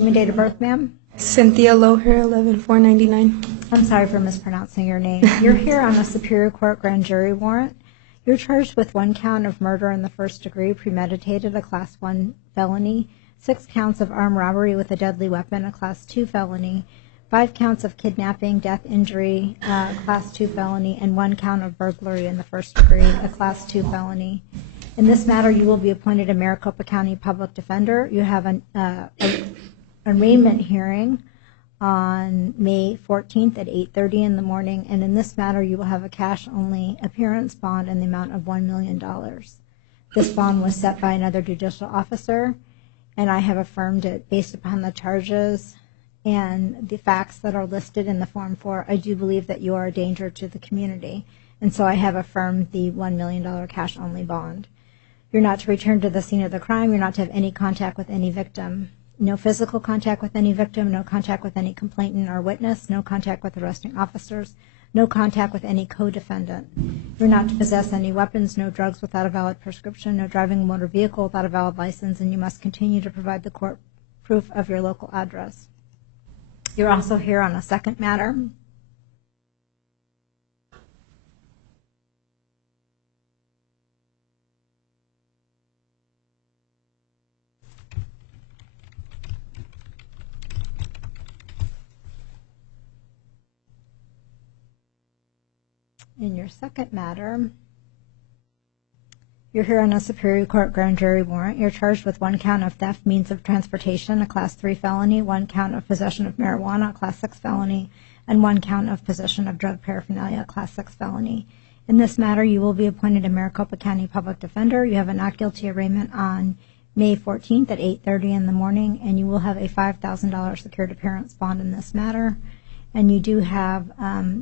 Your date of birth, ma'am? Cynthia Loher, 11499. I'm sorry for mispronouncing your name. You're here on a Superior Court grand jury warrant. You're charged with 1 count of murder in the first degree, premeditated, a Class 1 felony, 6 counts of armed robbery with a deadly weapon, a Class 2 felony, 5 counts of kidnapping, death, injury, Class 2 felony, and 1 count of burglary in the first degree, a Class 2 felony. In this matter, you will be appointed a Maricopa County Public Defender. You have an arraignment hearing on May 14th at 8:30 in the morning, and in this matter, you will have a cash-only appearance bond in the amount of $1 million. This bond was set by another judicial officer, and I have affirmed it based upon the charges and the facts that are listed in the Form 4. I do believe that you are a danger to the community, and so I have affirmed the $1 million cash-only bond. You're not to return to the scene of the crime. You're not to have any contact with any victim. No physical contact with any victim, no contact with any complainant or witness, no contact with arresting officers, no contact with any co-defendant. You're not to possess any weapons, no drugs without a valid prescription, no driving a motor vehicle without a valid license, and you must continue to provide the court proof of your local address. You're also here on a second matter. In your second matter, you're here on a Superior Court grand jury warrant. You're charged with 1 count of theft, means of transportation, a Class 3 felony, 1 count of possession of marijuana, a Class 6 felony, and 1 count of possession of drug paraphernalia, a Class 6 felony. In this matter, you will be appointed a Maricopa County Public Defender. You have a not guilty arraignment on May 14th at 8:30 in the morning, and you will have a $5,000 secured appearance bond in this matter. And you do have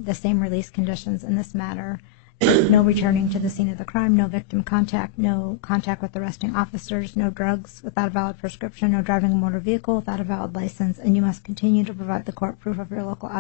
the same release conditions in this matter. No returning to the scene of the crime, no victim contact, no contact with arresting officers, no drugs without a valid prescription, no driving a motor vehicle without a valid license, and you must continue to provide the court proof of your local address.